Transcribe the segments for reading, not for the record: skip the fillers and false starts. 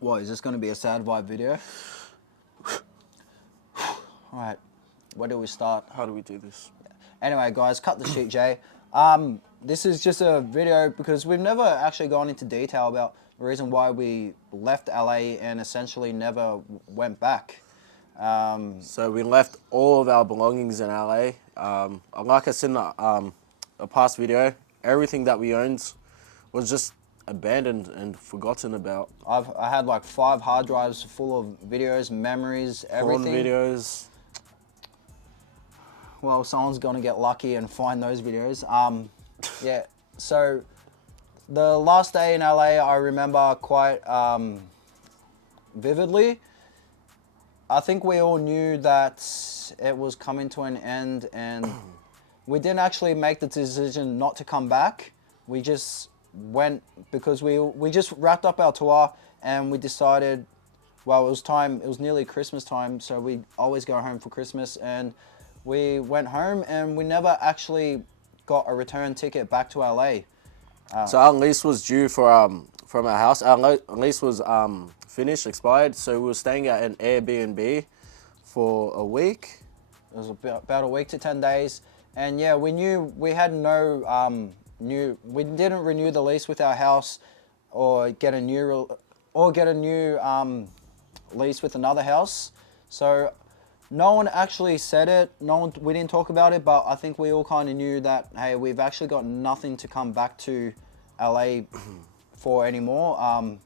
What, is this going to be a sad vibe video? Alright, where do we start? How do we do this? Anyway, guys, cut the shit, Jay. This is just a video because we've never actually gone into detail about the reason why we left LA and essentially never went back. So we left all of our belongings in LA. Like I said in a past video, everything that we owned was just abandoned and forgotten about. I had like 5 hard drives full of videos, memories, everything. Porn videos. Well, someone's gonna get lucky and find those videos. Yeah, so the last day in LA I remember quite vividly. I think we all knew that it was coming to an end, and we didn't actually make the decision not to come back. We just went because we just wrapped up our tour and we decided, well, it was nearly Christmas time, so we always go home for Christmas, and we went home and we never actually got a return ticket back to LA. So our lease was due from our house. Our lease was finished, expired, so we were staying at an Airbnb for a week. It was about a week to 10 days. And yeah, we knew we had no, we didn't renew the lease with our house or get a new lease with another house. So no one actually said it. We didn't talk about it, but I think we all kind of knew that, hey, we've actually got nothing to come back to LA for anymore.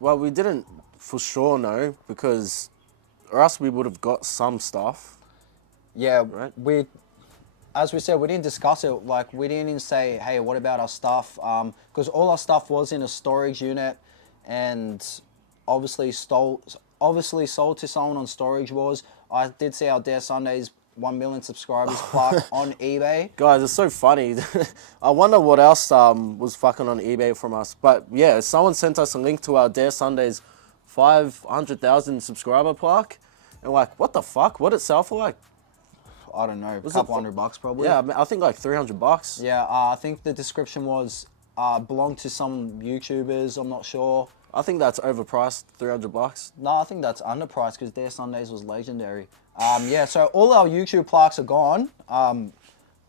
Well, we didn't for sure know, because or else we would have got some stuff. Yeah, right? As we said, we didn't discuss it. Like, we didn't even say, hey, what about our stuff? Because all our stuff was in a storage unit and obviously sold to someone on Storage Wars. I did see our Dare Sundays 1 million subscribers plaque on eBay. Guys, it's so funny. I wonder what else was fucking on eBay from us. But yeah, someone sent us a link to our Dare Sundays 500,000 subscriber plaque. And like, what the fuck? What did it sell for? Like, I don't know, a couple $100 probably. Yeah, I think like $300. Yeah, I think the description was belonged to some YouTubers, I'm not sure. I think that's overpriced, $300. No, I think that's underpriced because Dare Sundays was legendary. Yeah, so all our YouTube plaques are gone.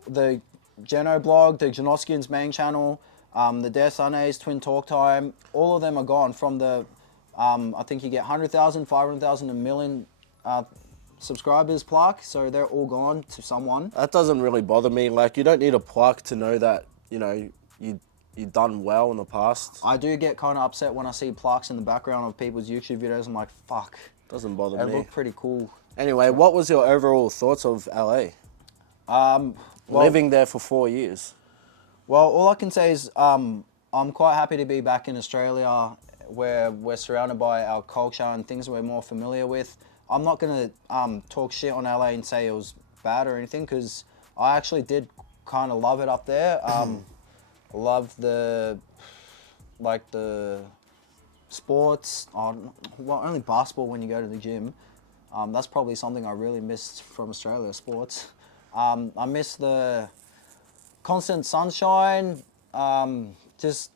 The Geno blog, the Janoskians main channel, the Dare Sundays, Twin Talk Time, all of them are gone from the, I think you get 100,000, 500,000, a million subscribers plaque. So they're all gone to someone. That doesn't really bother me. Like, you don't need a plaque to know that, you know, you've done well in the past. I do get kind of upset when I see plaques in the background of people's YouTube videos. I'm like, fuck. Doesn't bother me. They look pretty cool. Anyway, what was your overall thoughts of LA? Living there for 4 years. Well, all I can say is I'm quite happy to be back in Australia, where we're surrounded by our culture and things we're more familiar with. I'm not going to talk shit on LA and say it was bad or anything, because I actually did kind of love it up there. Love the sports. Well, only basketball when you go to the gym. That's probably something I really missed from Australia, sports. I miss the constant sunshine. Just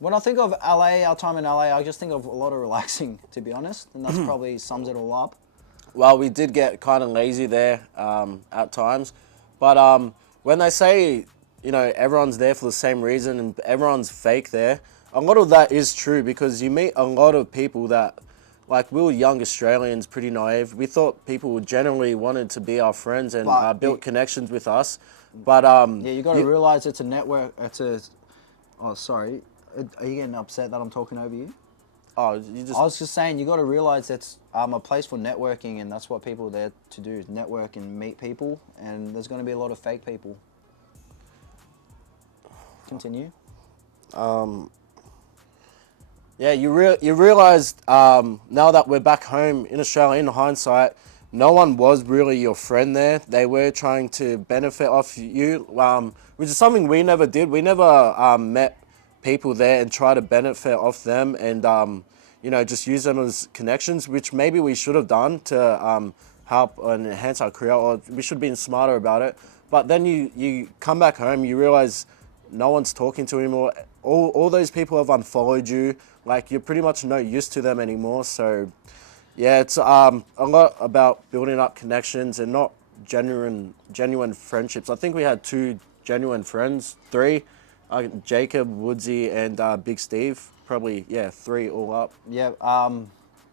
when I think of LA, our time in LA, I just think of a lot of relaxing, to be honest, and that's probably sums it all up. Well, we did get kind of lazy there at times, but when they say, you know, everyone's there for the same reason and everyone's fake there, a lot of that is true, because you meet a lot of people that, like, we were young Australians, pretty naive. We thought people generally wanted to be our friends and built connections with us. But yeah, you got to realize it's a network. Oh, sorry. Are you getting upset that I'm talking over you? Oh, you just. I was just saying, you got to realize it's a place for networking, and that's what people are there to do: is network and meet people. And there's going to be a lot of fake people. Continue. Yeah, you realised now that we're back home in Australia, in hindsight, no one was really your friend there. They were trying to benefit off you, which is something we never did. We never met people there and try to benefit off them and, you know, just use them as connections, which maybe we should have done to help and enhance our career, or we should have been smarter about it. But then you come back home, you realise no one's talking to him, or all those people have unfollowed you. like you're pretty much no use to them anymore. So yeah, it's a lot about building up connections and not genuine friendships. I think we had 2 genuine friends, 3, Jacob, Woodsy, and Big Steve. Probably, yeah, 3 all up. Yeah,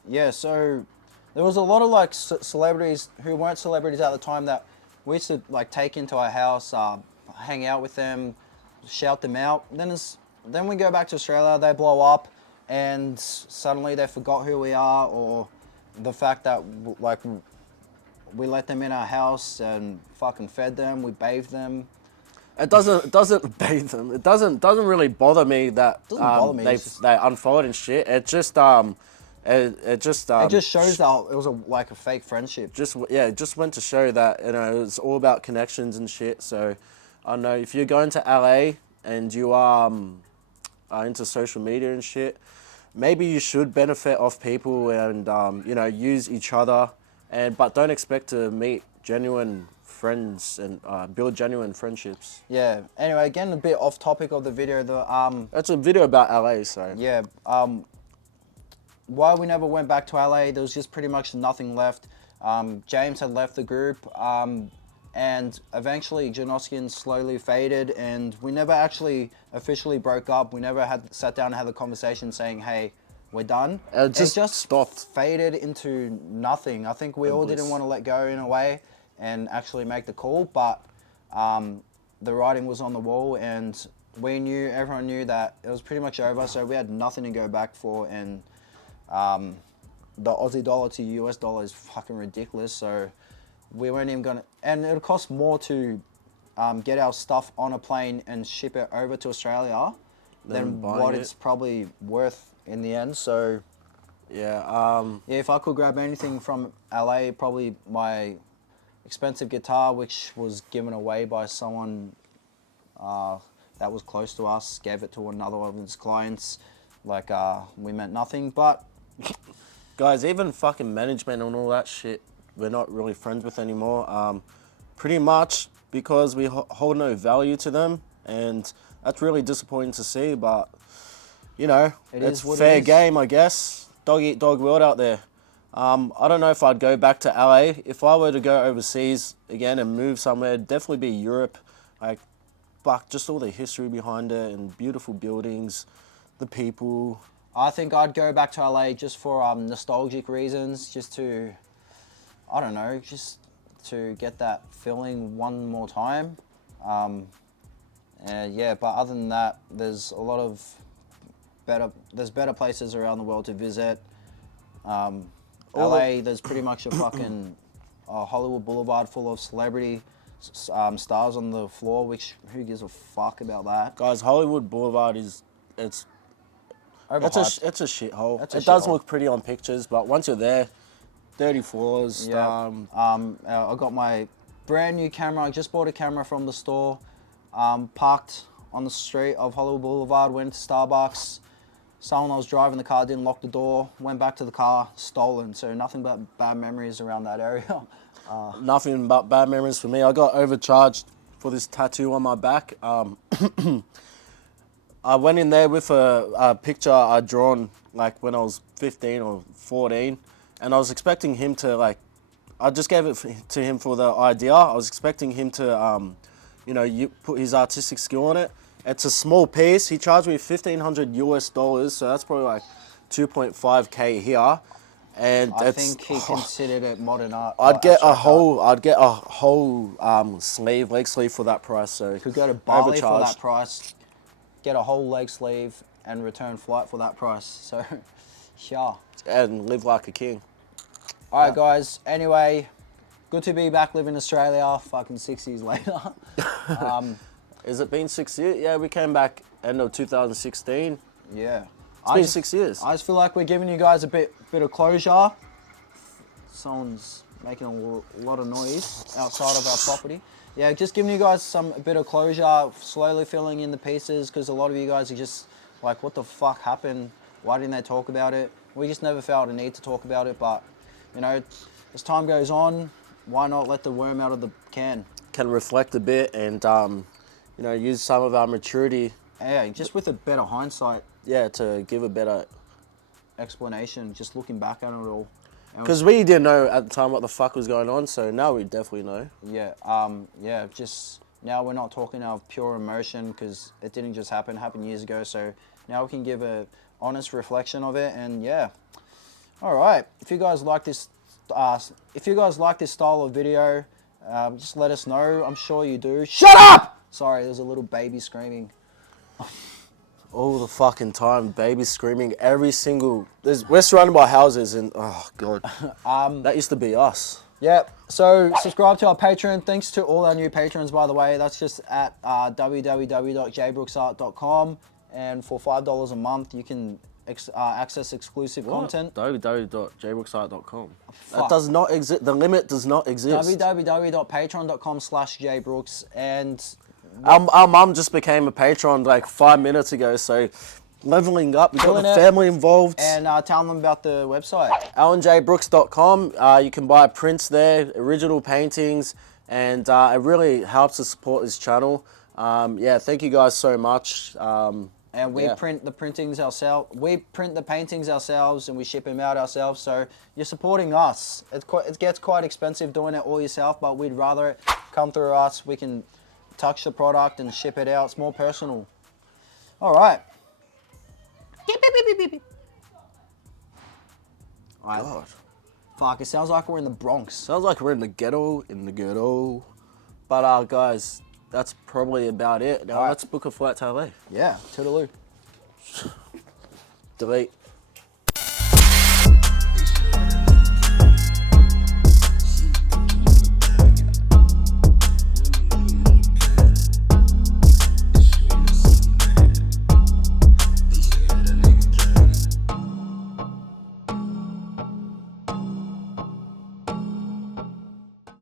yeah. So there was a lot of like celebrities who weren't celebrities at the time that we used to like take into our house, hang out with them, shout them out. Then we go back to Australia, they blow up, and suddenly they forgot who we are, or the fact that like we let them in our house and fucking fed them, we bathed them. It doesn't bathe them. It doesn't really bother me that Doesn't bother me, it's just- they unfollowed and shit. It just it just It just shows that it was like a fake friendship. it just went to show that, you know, it's all about connections and shit. So I don't know, if you're going to LA and you are into social media and shit, maybe you should benefit off people and you know, use each other, but don't expect to meet genuine friends and build genuine friendships. Yeah. Anyway, getting a bit off topic of the video. That's a video about LA, so Yeah. Why we never went back to LA, there was just pretty much nothing left. James had left the group, and eventually Janoskian slowly faded, and we never actually officially broke up. We never had sat down and had the conversation saying, hey, we're done. It just stopped. Faded into nothing. I think we all bliss. didn't want to let go in a way and actually make the call, but the writing was on the wall, and everyone knew that it was pretty much over, so we had nothing to go back for, and the Aussie dollar to US dollar is fucking ridiculous, so we weren't even gonna, and it'll cost more to get our stuff on a plane and ship it over to Australia than buying what it. it's probably worth in the end. So yeah, yeah, if I could grab anything from LA, probably my expensive guitar, which was given away by someone that was close to us, gave it to another of his clients. Like, we meant nothing, but guys, even fucking management and all that shit, we're not really friends with anymore. Pretty much because we hold no value to them, and that's really disappointing to see. But you know, it's fair game, I guess. Dog eat dog world out there. I don't know if I'd go back to LA. If I were to go overseas again and move somewhere, it'd definitely be Europe. Like, fuck, just all the history behind it and beautiful buildings, the people. I think I'd go back to LA just for nostalgic reasons, just to, I don't know, just to get that feeling one more time. Yeah, but other than that, there's a lot of better places around the world to visit. LA, there's pretty much a fucking Hollywood Boulevard full of celebrity stars on the floor, which who gives a fuck about that? Guys, Hollywood Boulevard it's Overhyped. it's a shithole. It's a It does shithole. look pretty on pictures, but once you're there, dirty floors. Yeah. I got my brand new camera. I just bought a camera from the store. Parked on the street of Hollywood Boulevard. Went to Starbucks. Someone that was driving the car didn't lock the door. Went back to the car. Stolen. So nothing but bad memories around that area. Nothing but bad memories for me. I got overcharged for this tattoo on my back. I went in there with a picture I'd drawn like when I was 15 or 14, and I was expecting him to I just gave it to him for the idea. I was expecting him to, you put his artistic skill on it. It's a small piece. He charged me $1,500 US, so that's probably like 2.5K here. And I think he considered it modern art. I'd get a abstract art. whole sleeve, leg sleeve for that price. So Could go to Bali for overcharged. that price. Get a whole leg sleeve and return flight for that price. So, sure. And live like a king. All right, guys. Anyway, good to be back living in Australia. Fucking 6 years later. Has it been 6 years? Yeah, we came back end of 2016. Yeah. It's been 6 years. I just feel like we're giving you guys a bit of closure. Someone's making a lot of noise outside of our property. Yeah, just giving you guys a bit of closure, slowly filling in the pieces, because a lot of you guys are just like, what the fuck happened? Why didn't they talk about it? We just never felt a need to talk about it, but, as time goes on, why not let the worm out of the can? Can reflect a bit and, use some of our maturity, Yeah, just with a better hindsight. to give a better explanation. Just looking back at it all. Because we didn't know at the time what the fuck was going on, so now we definitely know. Yeah. Yeah. Just now we're not talking out of pure emotion because it didn't just happen. It happened years ago. So now we can give a honest reflection of it. And yeah. All right. If you guys like this, style of video, just let us know. I'm sure you do. Shut up! Sorry, there's a little baby screaming. All the fucking time, babies screaming every single. We're surrounded by houses, and oh god, that used to be us. Yeah, so subscribe to our Patreon. Thanks to all our new patrons, by the way. That's just at www.jbrooksart.com, and for $5 a month, you can access exclusive content. www.jbrooksart.com. Fuck. That does not exist. The limit does not exist. www.patreon.com/jbrooks, and Our mum just became a patron like 5 minutes ago, so leveling up. We got the family involved. And tell them about the website. AlanJBrooks.com. You can buy prints there, original paintings, and it really helps to support this channel. Yeah, thank you guys so much. And we print the printings ourselves. We print the paintings ourselves, and we ship them out ourselves. So you're supporting us. It gets quite expensive doing it all yourself, but we'd rather it come through us. We can touch the product and ship it out. It's more personal. All right. All right. God. Fuck, it sounds like we're in the Bronx. Sounds like we're in the ghetto, But guys, that's probably about it. Now All right. let's book a flight to LA. Yeah, toodaloo. Delete.